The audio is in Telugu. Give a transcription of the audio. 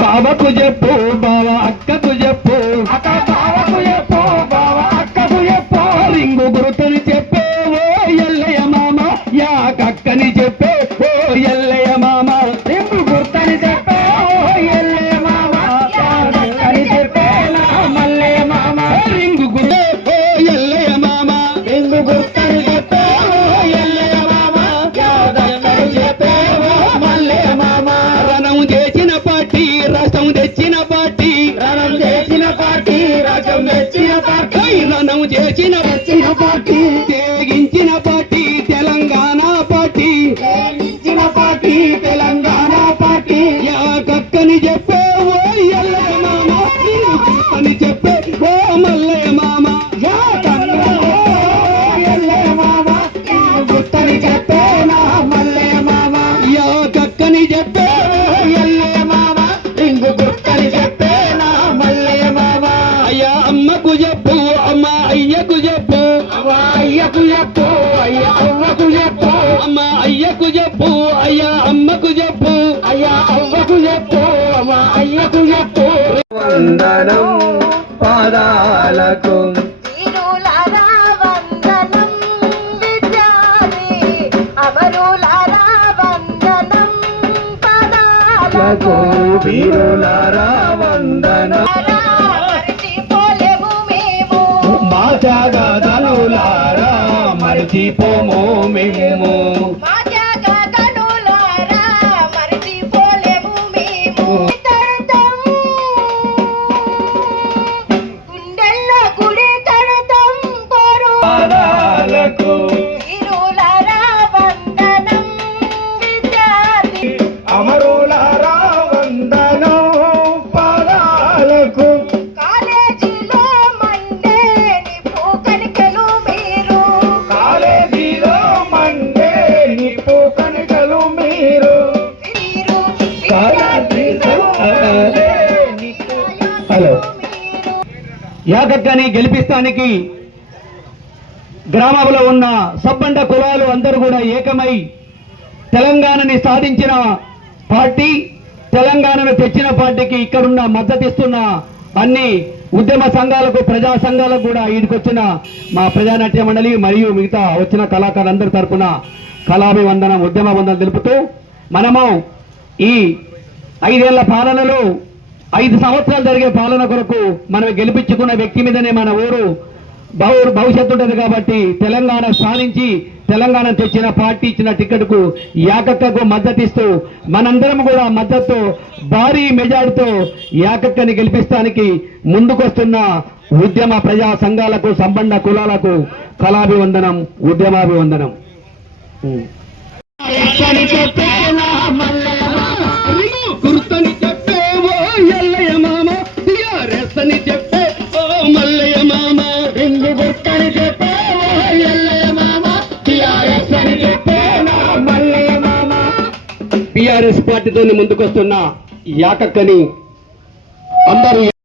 బావకు చెప్పు బావ అక్కకు చెప్పు అక్క బావకు చెప్పు బావ అక్కకు చెప్పు రింగు గురుతుని చెప్పే ఓ ఎల్లయ్య మామ యాకక్కని చెప్పే ఓ ఎల్లయ్య మామ రింగు గుర్తని చెప్పే ఓ ఎల్లయ్య మామ యాకక్కని చెప్పే నా మల్లయ్య మామ రింగు గుర్తే ఓ ఎల్లయ్య మామ రింగు గుర్తని చెప్పే ఓ ఎల్లయ్య మామ యాకక్కని చెప్పే ఓ మల్లయ్య మామ రణం చేసిన పార్టీ రాష్ట్రం తెచ్చిన పార్టీ రణం చేసిన పార్టీ రాజ్యం తెచ్చిన పార్టీ రణం చేసిన పార్టీ తెగించిన పార్టీ తెలంగాణ పార్టీ తెగించిన పార్టీ తెలంగాణ పార్టీ యాకక్కని చెప్పే ఓ ఎల్లయ్య మామ అని చెప్పే ఓ మల్లయ్య మామ ఎల్లయ్య మామ గుర్తని చెప్పే నా మల్లయ్య మామ యాకక్కని చెప్పే ఎల్లయ్య మామ ఇంగు గుర్తని చెప్పే నా మల్లయ్య మామ అయ్యా అమ్మకు చెప్పు అమ్మ అయ్యకు చెప్పు అమ్మ అయ్యకు చెప్పు అయ్య అవ్వకు చెప్పు అమ్మ అయ్యకు చెప్పు అయ్యా అమ్మకు చెప్పు అయ్యా అవ్వకు చెప్పు అమ్మ అయ్యకు చెప్పు వందనం పాదాలకు వీరులారా వందనం మా త్యాగదనులారా మరిచిపోము మేము పాదాలకు అమరులారా వందనం పాదాలకు కాలేజీలో మండే నిప్పు కణికలు మీరు హలో యాకక్కని గెలిపిస్తానికి గ్రామంలో ఉన్న సబ్బండ కులాలు అందరూ కూడా ఏకమై తెలంగాణని సాధించిన పార్టీ తెలంగాణను తెచ్చిన పార్టీకి ఇక్కడున్న మద్దతిస్తున్న అన్ని ఉద్యమ సంఘాలకు ప్రజా సంఘాలకు కూడా ఈడికొచ్చిన మా ప్రజానాట్య మండలి మరియు మిగతా వచ్చిన కళాకారులందరి తరపున కళాభివందనం ఉద్యమ వందనం తెలుపుతూ మనము ఈ 5 ఏళ్ల పాలనలో 5 సంవత్సరాలు జరిగే పాలన కొరకు మనం గెలిపించుకున్న వ్యక్తి మీదనే మన ఊరు భవిష్యత్తు ఉంటుంది కాబట్టి తెలంగాణ సాధించి తెలంగాణ తెచ్చిన పార్టీ ఇచ్చిన టికెట్కు యాకక్కకు మద్దతిస్తూ మనందరం కూడా మద్దతు భారీ మెజార్టీతో యాకక్కని గెలిపిస్తానికి ముందుకొస్తున్న ఉద్యమ ప్రజా సంఘాలకు సంబంధ కులాలకు కళాభివందనం ఉద్యమాభివందనం. గుర్తని చెప్పే ఓ ఎల్లయ్య మామ టిఆర్ఎస్ అని చెప్పే ఓ మల్లయ్య మామ రింగు గుర్తని చెప్పే ఓ ఎల్లయ్య మామ టిఆర్ఎస్ అని చెప్పే నా మల్లయ్య మామ. టిఆర్ఎస్ పార్టీతో ముందుకొస్తున్న యాకక్కని అందరూ